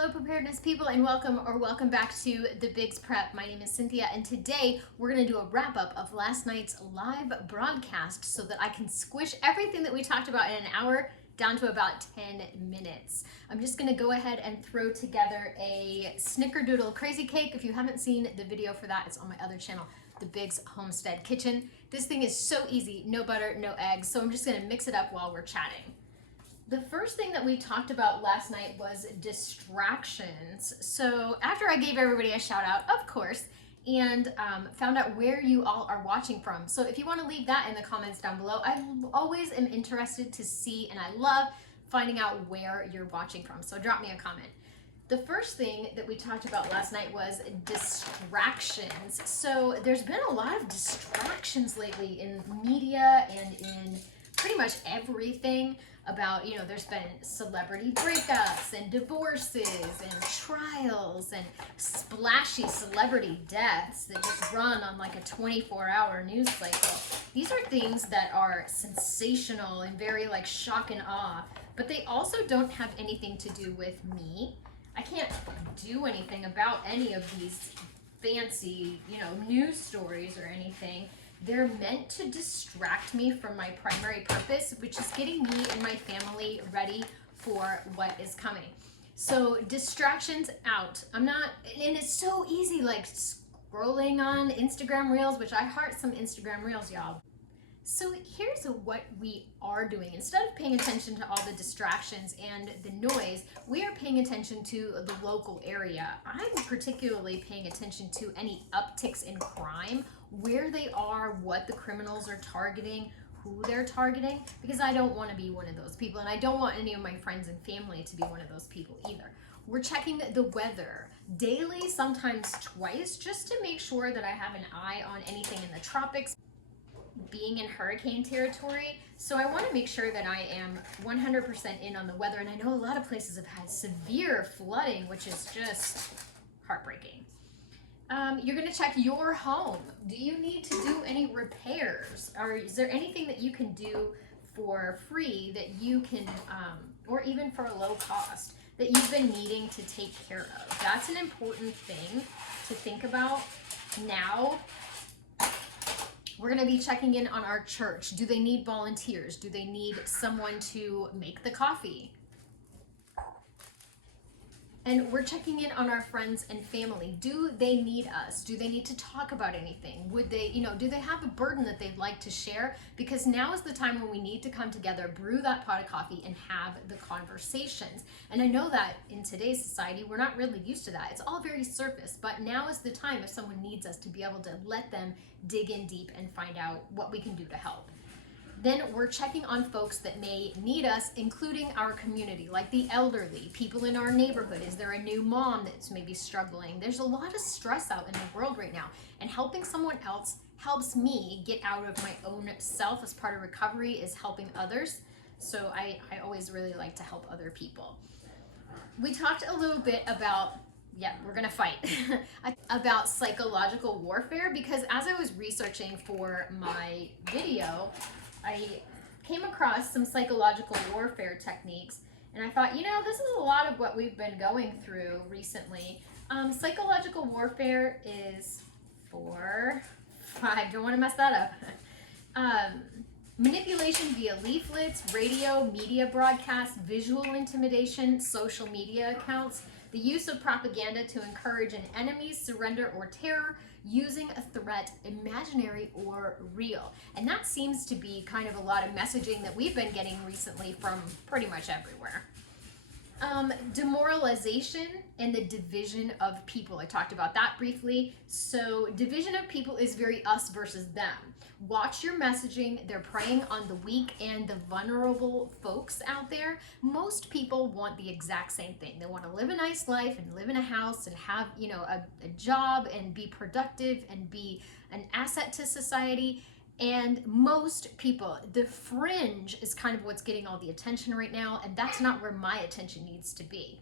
Hello preparedness people, and welcome back to the Bigs Prep. My name is Cynthia, and today we're going to do a wrap up of last night's live broadcast so that I can squish everything that we talked about in an hour down to about 10 minutes. I'm just going to go ahead and throw together a snickerdoodle crazy cake. If you haven't seen the video for that, it's on my other channel, the Bigs Homestead Kitchen. This thing is so easy, no butter, no eggs, so I'm just going to mix it up while we're chatting. The first thing that we talked about last night was distractions. So after I gave everybody a shout out, of course, and found out where you all are watching from. So if you want to leave that in the comments down below, I always am interested to see, and I love finding out where you're watching from. So drop me a comment. The first thing that we talked about last night was distractions. So there's been a lot of distractions lately in media and in pretty much everything about, there's been celebrity breakups and divorces and trials and splashy celebrity deaths that just run on like a 24-hour news cycle. These are things that are sensational and very like shock and awe, but they also don't have anything to do with me. I can't do anything about any of these fancy, news stories or anything. They're meant to distract me from my primary purpose, which is getting me and my family ready for what is coming. So distractions out. And it's so easy, like scrolling on Instagram Reels, which I heart some Instagram Reels, y'all. So here's what we are doing. Instead of paying attention to all the distractions and the noise, we are paying attention to the local area. I'm particularly paying attention to any upticks in crime, where they are, what the criminals are targeting, who they're targeting, because I don't want to be one of those people, and I don't want any of my friends and family to be one of those people either. We're checking the weather daily, sometimes twice, just to make sure that I have an eye on anything in the tropics, being in hurricane territory. So I want to make sure that I am 100% in on the weather, and I know a lot of places have had severe flooding, which is just heartbreaking. You're going to check your home. Do you need to do any repairs? Or is there anything that you can do for free that you can, or even for a low cost, that you've been needing to take care of? That's an important thing to think about now. We're going to be checking in on our church. Do they need volunteers? Do they need someone to make the coffee? And we're checking in on our friends and family. Do they need us? Do they need to talk about anything? Would they, do they have a burden that they'd like to share? Because now is the time when we need to come together, brew that pot of coffee, and have the conversations. And I know that in today's society, we're not really used to that. It's all very surface, but now is the time if someone needs us to be able to let them dig in deep and find out what we can do to help. Then we're checking on folks that may need us, including our community, like the elderly, people in our neighborhood. Is there a new mom that's maybe struggling? There's a lot of stress out in the world right now, and helping someone else helps me get out of my own self. As part of recovery is helping others. So I always really like to help other people. We talked a little bit about, we're gonna fight, about psychological warfare, because as I was researching for my video, I came across some psychological warfare techniques, and I thought, this is a lot of what we've been going through recently. Psychological warfare is don't want to mess that up. Manipulation via leaflets, radio, media broadcasts, visual intimidation, social media accounts, the use of propaganda to encourage an enemy's surrender or terror, using a threat, imaginary or real. And that seems to be kind of a lot of messaging that we've been getting recently from pretty much everywhere. Demoralization and the division of people. I talked about that briefly. So division of people is very us versus them. Watch your messaging. They're preying on the weak and the vulnerable folks out there. Most people want the exact same thing. They want to live a nice life and live in a house and have, a job and be productive and be an asset to society. And most people, the fringe is kind of what's getting all the attention right now, and that's not where my attention needs to be.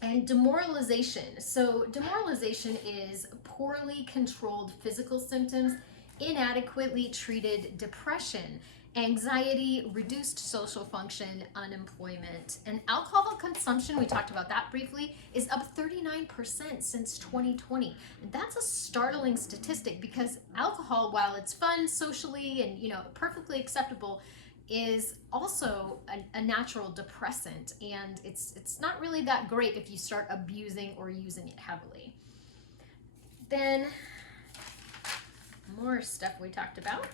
And demoralization. So demoralization is poorly controlled physical symptoms, inadequately treated depression. anxiety, reduced social function, unemployment, and alcohol consumption, we talked about that briefly, is up 39% since 2020. And that's a startling statistic because alcohol, while it's fun socially and perfectly acceptable, is also a natural depressant, and it's not really that great if you start abusing or using it heavily. Then more stuff we talked about.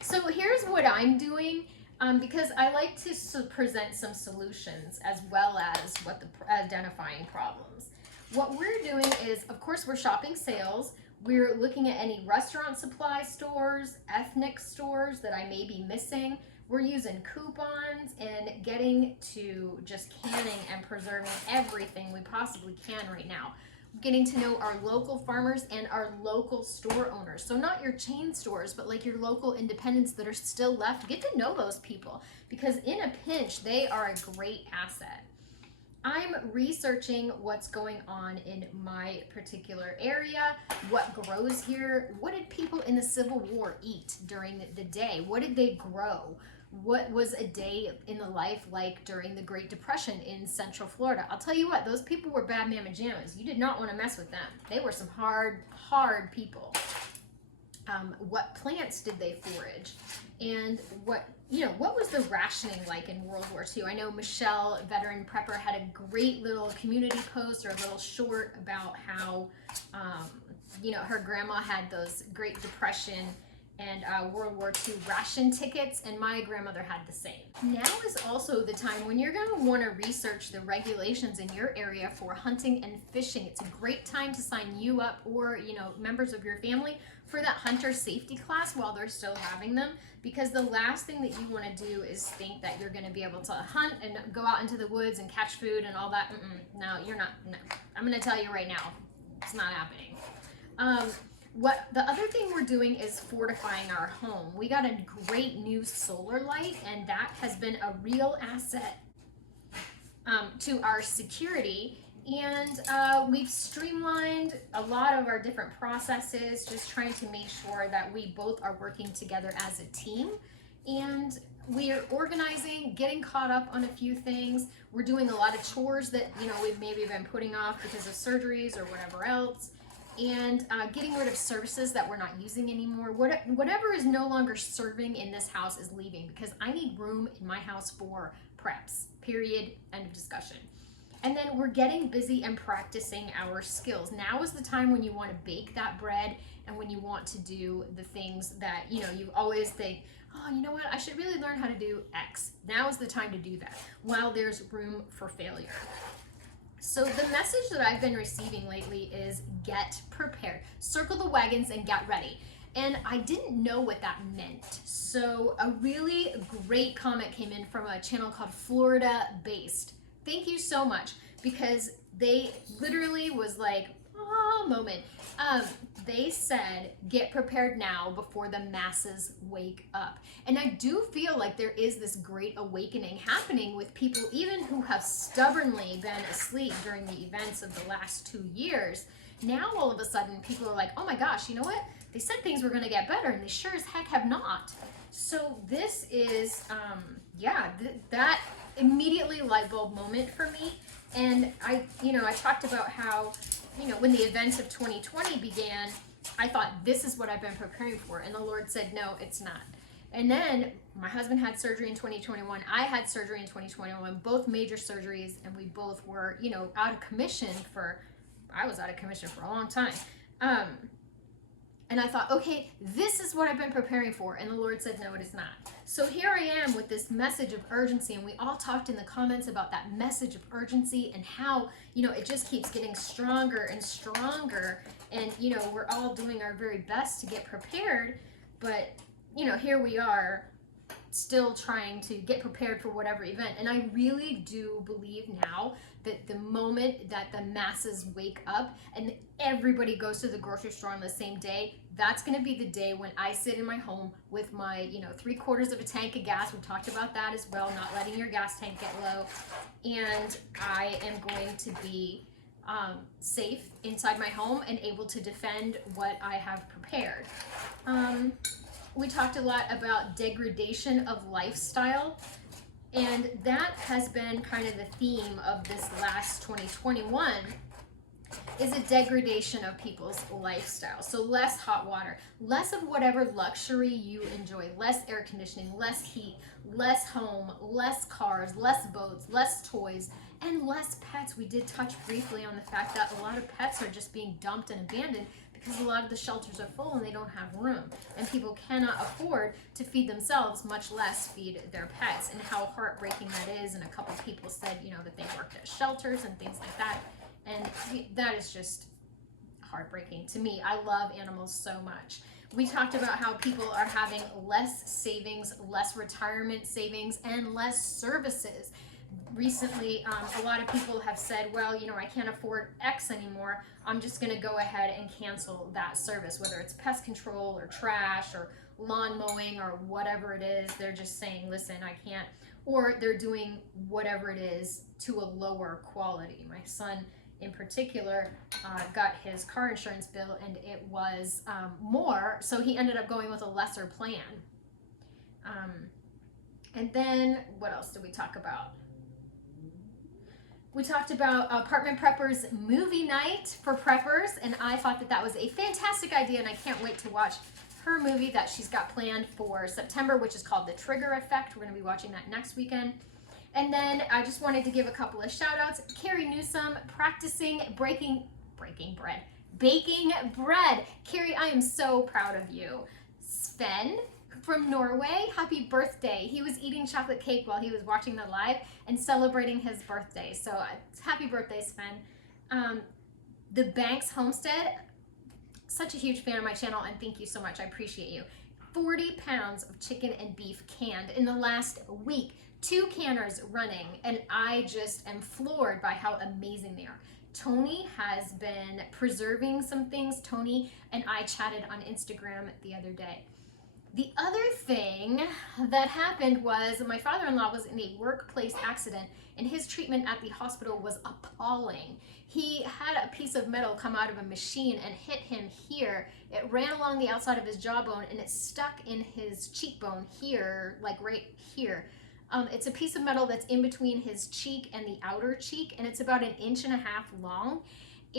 So here's what I'm doing, because I like to present some solutions as well as identifying problems. What we're doing is, of course, we're shopping sales. We're looking at any restaurant supply stores, ethnic stores that I may be missing. We're using coupons and getting to just canning and preserving everything we possibly can right now. Getting to know our local farmers and our local store owners. So not your chain stores, but like your local independents that are still left. Get to know those people because in a pinch, they are a great asset. I'm researching what's going on in my particular area, what grows here, what did people in the Civil War eat during the day, what did they grow, what was a day in the life like during the Great Depression in Central Florida. I'll tell you what, those people were bad mamma jammas. You did not want to mess with them. They were some hard people. What plants did they forage? And what was the rationing like in World War II? I know Michelle, veteran prepper, had a great little community post or a little short about how, her grandma had those Great Depression and World War II ration tickets, and my grandmother had the same. Now is also the time when you're gonna wanna research the regulations in your area for hunting and fishing. It's a great time to sign you up or members of your family for that hunter safety class while they're still having them, because the last thing that you wanna do is think that you're gonna be able to hunt and go out into the woods and catch food and all that. No, you're not, no. I'm gonna tell you right now, it's not happening. What the other thing we're doing is fortifying our home. We got a great new solar light, and that has been a real asset to our security. And we've streamlined a lot of our different processes, just trying to make sure that we both are working together as a team. And we're organizing, getting caught up on a few things. We're doing a lot of chores that we've maybe been putting off because of surgeries or whatever else. And getting rid of services that we're not using anymore. Whatever is no longer serving in this house is leaving, because I need room in my house for preps, period, end of discussion. And then we're getting busy and practicing our skills. Now is the time when you want to bake that bread and when you want to do the things that you always think, oh, you know what, I should really learn how to do X. Now is the time to do that while there's room for failure. So the message that I've been receiving lately is get prepared. Circle the wagons and get ready. And I didn't know what that meant. So a really great comment came in from a channel called Florida Based. Thank you so much, because they literally was like, oh, moment. They said, get prepared now before the masses wake up. And I do feel like there is this great awakening happening with people, even who have stubbornly been asleep during the events of the last 2 years. Now, all of a sudden, people are like, oh my gosh, you know what? They said things were gonna get better, and they sure as heck have not. So this is, that immediately light bulb moment for me. And I talked about how, when the events of 2020 began, I thought, this is what I've been preparing for. And the Lord said, no, it's not. And then my husband had surgery in 2021. I had surgery in 2021, both major surgeries. And we both were, out of commission I was out of commission for a long time. And I thought, okay, this is what I've been preparing for. And the Lord said, no, it is not. So here I am with this message of urgency. And we all talked in the comments about that message of urgency and how, it just keeps getting stronger and stronger. And, we're all doing our very best to get prepared. But, here we are still trying to get prepared for whatever event. And I really do believe now that the moment that the masses wake up and everybody goes to the grocery store on the same day, that's going to be the day when I sit in my home with my, 3/4 of a tank of gas. We talked about that as well, not letting your gas tank get low. And I am going to be safe inside my home and able to defend what I have prepared. We talked a lot about degradation of lifestyle, and that has been kind of the theme of this last 2021, is a degradation of people's lifestyle. So less hot water, less of whatever luxury you enjoy, less air conditioning, less heat, less home, less cars, less boats, less toys, and less pets. We did touch briefly on the fact that a lot of pets are just being dumped and abandoned because a lot of the shelters are full and they don't have room, and people cannot afford to feed themselves, much less feed their pets, and how heartbreaking that is. And a couple people said, you know, that they worked at shelters and things like that, and that is just heartbreaking to me. I love animals so much. We talked about how people are having less savings, less retirement savings, and less services. Recently, a lot of people have said, well, you know, I can't afford X anymore. I'm just going to go ahead and cancel that service, whether it's pest control or trash or lawn mowing or whatever it is. They're just saying, listen, I can't, or they're doing whatever it is to a lower quality. My son in particular got his car insurance bill and it was more, so he ended up going with a lesser plan. And then what else did we talk about? We talked about Apartment Preppers movie night for preppers, and I thought that that was a fantastic idea, and I can't wait to watch her movie that she's got planned for September, which is called The Trigger Effect. We're going to be watching that next weekend. And then I just wanted to give a couple of shout outs. Carrie Newsome practicing baking bread. Carrie, I am so proud of you. Sven from Norway, happy birthday. He was eating chocolate cake while he was watching the live and celebrating his birthday. So happy birthday, Sven. The Banks Homestead, such a huge fan of my channel, and thank you so much. I appreciate you. 40 pounds of chicken and beef canned in the last week. 2 canners running, and I just am floored by how amazing they are. Tony has been preserving some things. Tony and I chatted on Instagram the other day. The other thing that happened was my father-in-law was in a workplace accident, and his treatment at the hospital was appalling. He had a piece of metal come out of a machine and hit him here. It ran along the outside of his jawbone and it stuck in his cheekbone here, like right here. It's a piece of metal that's in between his cheek and the outer cheek, and it's about 1.5 inches long.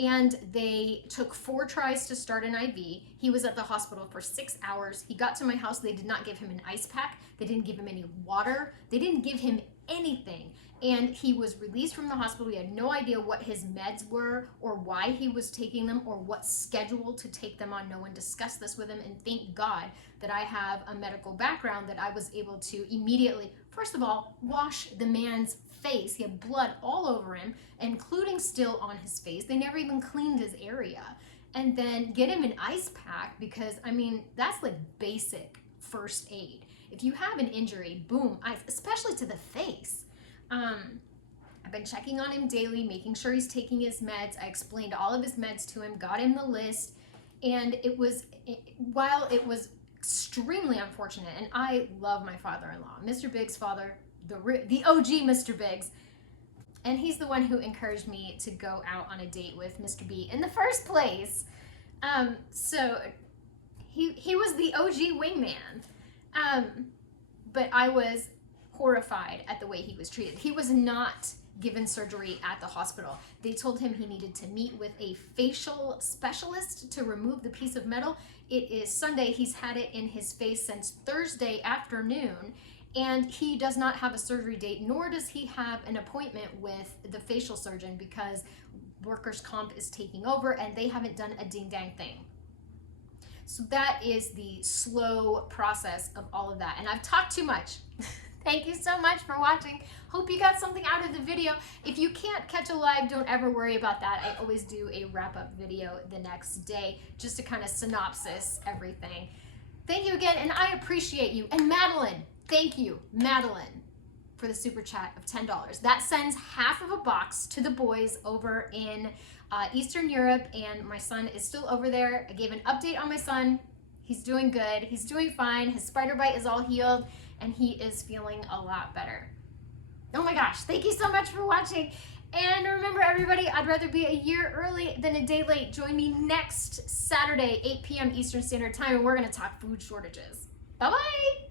And they took 4 tries to start an IV. He was at the hospital for 6 hours. He got to my house. They did not give him an ice pack. They didn't give him any water. They didn't give him anything. And he was released from the hospital. We had no idea what his meds were or why he was taking them or what schedule to take them on. No one discussed this with him. And thank God that I have a medical background that I was able to immediately, first of all, wash the man's face. He had blood all over him, including still on his face. They never even cleaned his area. And then get him an ice pack, because I mean, that's like basic first aid. If you have an injury, boom, ice, especially to the face. I've been checking on him daily, making sure he's taking his meds. I explained all of his meds to him, got him the list, and while it was extremely unfortunate, and I love my father-in-law, Mr. Biggs' father, the OG Mr. Biggs, and he's the one who encouraged me to go out on a date with Mr. B in the first place. So he was the OG wingman, but I was horrified at the way he was treated. He was not given surgery at the hospital. They told him he needed to meet with a facial specialist to remove the piece of metal. It is Sunday. He's had it in his face since Thursday afternoon, and he does not have a surgery date, nor does he have an appointment with the facial surgeon, because workers' comp is taking over and they haven't done a ding dang thing. So that is the slow process of all of that. And I've talked too much. Thank you so much for watching. Hope you got something out of the video. If you can't catch a live, don't ever worry about that. I always do a wrap-up video the next day just to kind of synopsis everything. Thank you again, and I appreciate you. And Madeline, thank you, Madeline, for the super chat of $10. That sends half of a box to the boys over in Eastern Europe, and my son is still over there. I gave an update on my son. He's doing good. He's doing fine. His spider bite is all healed, and he is feeling a lot better. Oh my gosh, thank you so much for watching. And remember, everybody, I'd rather be a year early than a day late. Join me next Saturday, 8 p.m. Eastern Standard Time, and we're going to talk food shortages. Bye-bye.